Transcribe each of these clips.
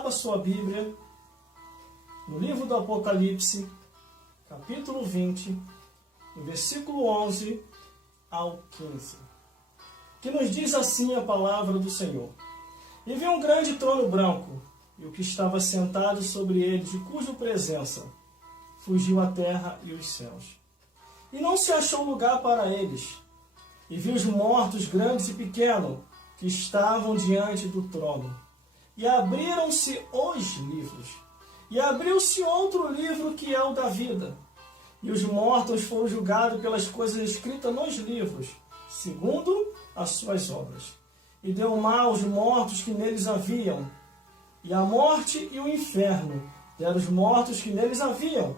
abra sua Bíblia no livro do Apocalipse, capítulo 20, no versículo 11 ao 15, que nos diz assim a palavra do Senhor. E vi um grande trono branco, e o que estava sentado sobre ele, de cuja presença fugiu a terra e os céus. E não se achou lugar para eles. E vi os mortos, grandes e pequenos, que estavam diante do trono. E abriram-se os livros. E abriu-se outro livro, que é o da vida. E os mortos foram julgados pelas coisas escritas nos livros, segundo as suas obras. E deu mal aos mortos que neles haviam. E a morte e o inferno deram os mortos que neles haviam.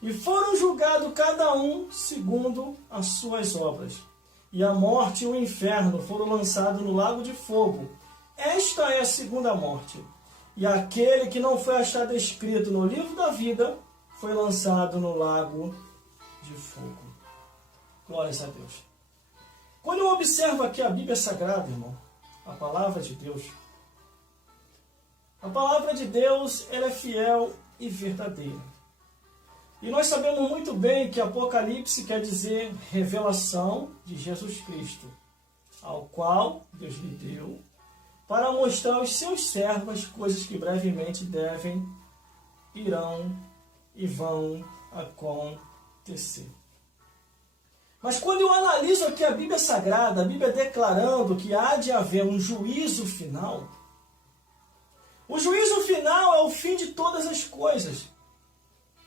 E foram julgados cada um segundo as suas obras. E a morte e o inferno foram lançados no lago de fogo. Esta é a segunda morte. E aquele que não foi achado escrito no livro da vida foi lançado no lago de fogo. Glórias a Deus. Quando eu observo aqui a Bíblia Sagrada, irmão, a palavra de Deus, ela é fiel e verdadeira. E nós sabemos muito bem que Apocalipse quer dizer revelação de Jesus Cristo, ao qual Deus lhe deu, para mostrar aos seus servos as coisas que brevemente irão e vão acontecer. Mas quando eu analiso aqui a Bíblia Sagrada, a Bíblia declarando que há de haver um juízo final, o juízo final é o fim de todas as coisas,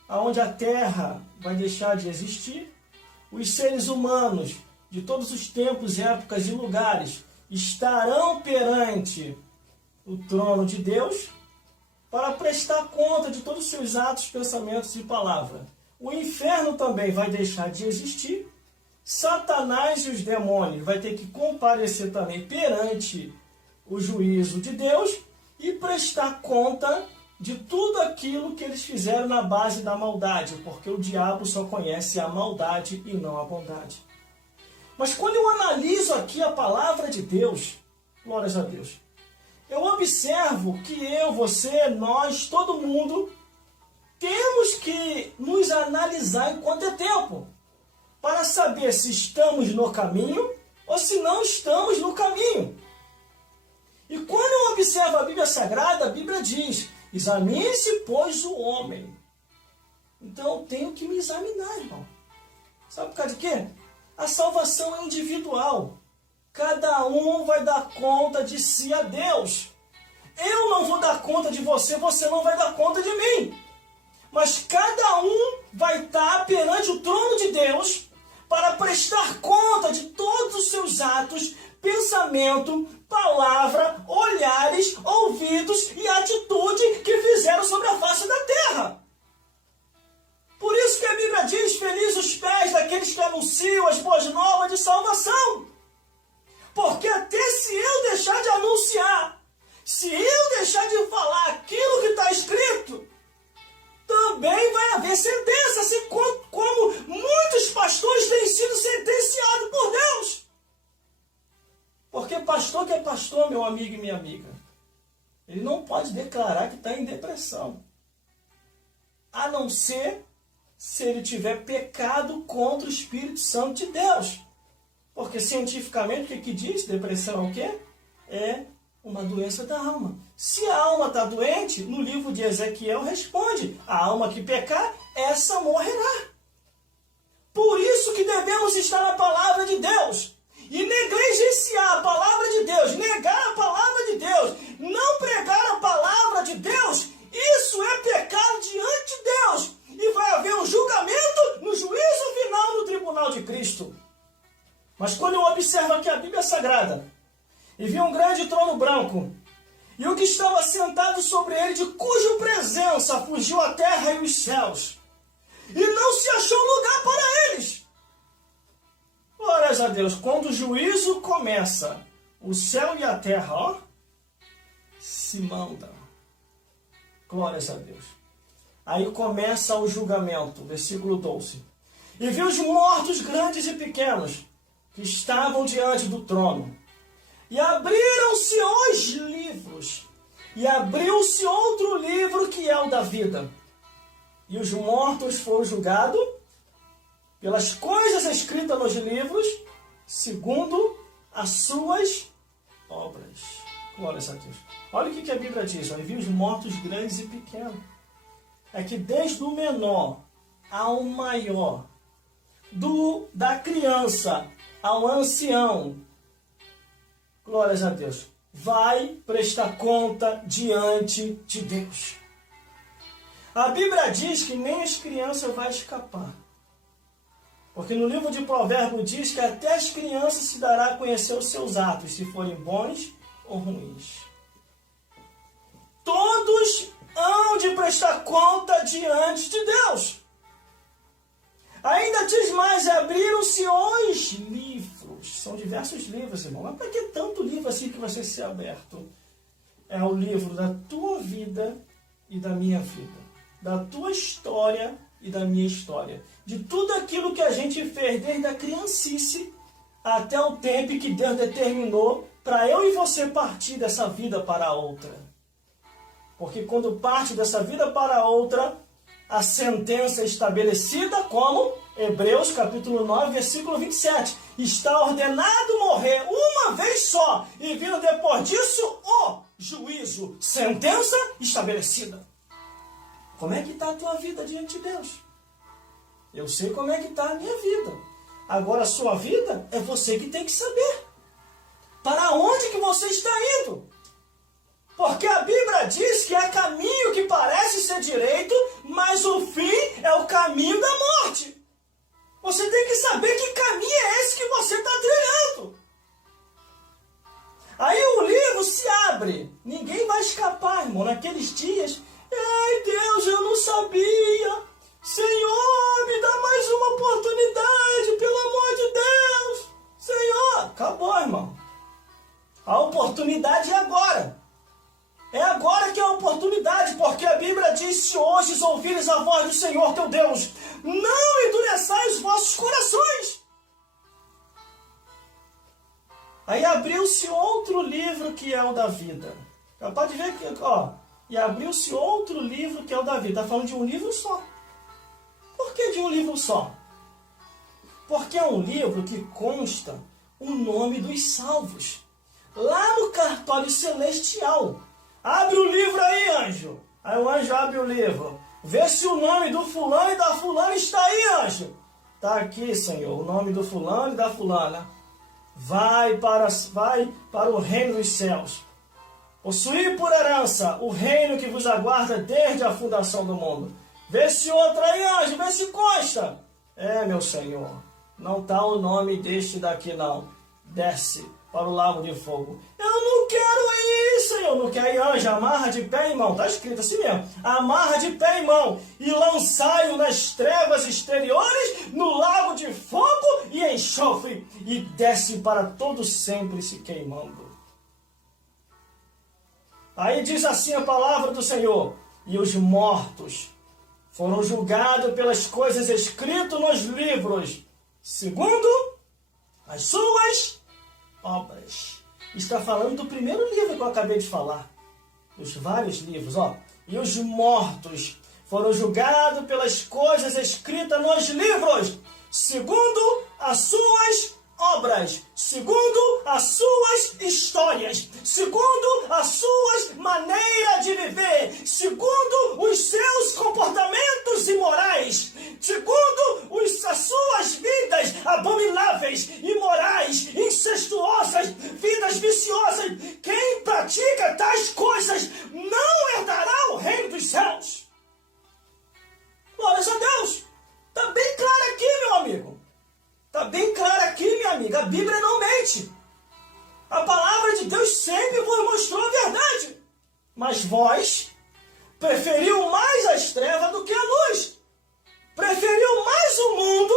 aonde a terra vai deixar de existir, os seres humanos de todos os tempos, épocas e lugares estarão perante o trono de Deus para prestar conta de todos os seus atos, pensamentos e palavras. O inferno também vai deixar de existir, Satanás e os demônios vai ter que comparecer também perante o juízo de Deus e prestar conta de tudo aquilo que eles fizeram na base da maldade, porque o diabo só conhece a maldade e não a bondade. Mas quando eu analiso aqui a palavra de Deus, glórias a Deus, eu observo que eu, você, nós, todo mundo, temos que nos analisar enquanto é tempo, para saber se estamos no caminho ou se não estamos no caminho. E quando eu observo a Bíblia Sagrada, a Bíblia diz: examine-se, pois, o homem. Então eu tenho que me examinar, irmão. Sabe por causa de quê? A salvação é individual. Cada um vai dar conta de si a Deus. Eu não vou dar conta de você, você não vai dar conta de mim. Mas cada um vai estar perante o trono de Deus para prestar conta de todos os seus atos, pensamento, palavra, olhares, ouvidos e atitude que fizeram sobre a face da terra. Por isso que a Bíblia diz: felizes os pés daqueles que anunciam as boas novas de salvação. Porque até se eu deixar de anunciar, se eu deixar de falar aquilo que está escrito, também vai haver sentença, assim como muitos pastores têm sido sentenciados por Deus. Porque pastor que é pastor, meu amigo e minha amiga, ele não pode declarar que está em depressão, a não ser se ele tiver pecado contra o Espírito Santo de Deus. Porque cientificamente o que diz? Depressão é o quê? É uma doença da alma. Se a alma está doente, no livro de Ezequiel responde: a alma que pecar, essa morrerá. Por isso que devemos estar na palavra de Deus. E negligenciar a palavra de Deus, negar a palavra de Deus, não pregar a palavra de Deus, isso é pecado diante de Deus. E vai haver um julgamento no juízo final no tribunal de Cristo. Mas quando eu observo aqui a Bíblia Sagrada, e vi um grande trono branco, e o que estava sentado sobre ele, de cuja presença fugiu a terra e os céus, e não se achou lugar para eles. Glórias a Deus. Quando o juízo começa, o céu e a terra, ó, se mandam. Glórias a Deus. Aí começa o julgamento, versículo 12. E vi os mortos grandes e pequenos, que estavam diante do trono. E abriram-se os livros. E abriu-se outro livro, que é o da vida. E os mortos foram julgados pelas coisas escritas nos livros, segundo as suas obras. Glórias a Deus. Olha o que a Bíblia diz. Eu vi os mortos grandes e pequenos. É que desde o menor ao maior, da criança ao ancião, glórias a Deus, vai prestar conta diante de Deus. A Bíblia diz que nem as crianças vão escapar. Porque no livro de Provérbios diz que até as crianças se dará a conhecer os seus atos, se forem bons ou ruins. Todos hão de prestar conta diante de Deus. Ainda diz mais, abriram-se os livros. São diversos livros, irmão. Mas para que tanto livro assim que vai ser aberto? É o livro da tua vida e da minha vida. Da tua história e da minha história. De tudo aquilo que a gente fez desde a criancice até o tempo que Deus determinou para eu e você partir dessa vida para a outra. Porque quando parte dessa vida para a outra, a sentença é estabelecida como Hebreus capítulo 9, versículo 27. Está ordenado morrer uma vez só, e vindo depois disso o juízo. Sentença estabelecida. Como é que está a tua vida diante de Deus? Eu sei como é que está a minha vida. Agora a sua vida é você que tem que saber. Para onde que você está indo? Porque a Bíblia diz que há caminho que parece ser direito, mas o fim é o caminho da morte. Você tem que saber que caminho é esse que você está trilhando. Aí o livro se abre. Ninguém vai escapar, irmão. Naqueles dias, ai Deus, eu não sabia. Senhor, me dá mais uma oportunidade, pelo amor de Deus. Senhor, acabou, irmão. A oportunidade é agora. É agora que é a oportunidade, porque a Bíblia diz: se hoje ouvires a voz do Senhor teu Deus, não endureçai os vossos corações. Aí abriu-se outro livro, que é o da vida. Pode ver que, ó, e abriu-se outro livro, que é o da vida. Está falando de um livro só. Por que de um livro só? Porque é um livro que consta o nome dos salvos. Lá no cartório celestial. Abre o livro aí, anjo. Aí o anjo abre o livro. Vê se o nome do fulano e da fulana está aí, anjo. Está aqui, Senhor, o nome do fulano e da fulana. Vai para o reino dos céus. Possuir por herança o reino que vos aguarda desde a fundação do mundo. Vê se outra aí, anjo, vê se consta. É, meu Senhor, não está o nome deste daqui, não. Desce para o lago de fogo. Eu não quero ir, Senhor, não quero ir, anjo. Amarra de pé e mão, está escrito assim mesmo. Amarra de pé e mão e lançai-o nas trevas exteriores, no lago de fogo e enxofre, e desce para todo sempre se queimando. Aí diz assim a palavra do Senhor: e os mortos foram julgados pelas coisas escritas nos livros, segundo as suas obras. Está falando do primeiro livro que eu acabei de falar. Dos vários livros, ó. E os mortos foram julgados pelas coisas escritas nos livros, segundo as suas obras, segundo as suas histórias, segundo as suas maneiras de viver, segundo os seus comportamentos imorais, segundo as suas vidas abomináveis, imorais, incestuosas, vidas viciosas. Quem pratica tais coisas não herdará o reino dos céus. Glórias a Deus. Está bem claro aqui, meu amigo. Está bem claro aqui, minha amiga. A Bíblia não mente. A palavra de Deus sempre vos mostrou a verdade. Mas vós preferiu mais as trevas do que a luz. Preferiu mais o mundo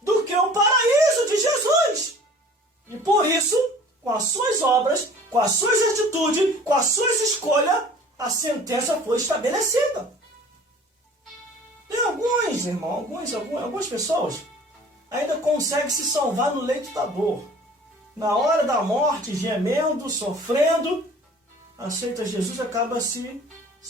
do que o paraíso de Jesus. E por isso, com as suas obras, com as suas atitudes, com as suas escolhas, a sentença foi estabelecida. Tem alguns, irmão, algumas pessoas ainda conseguem se salvar no leito da dor. Na hora da morte, gemendo, sofrendo, aceita Jesus, acaba se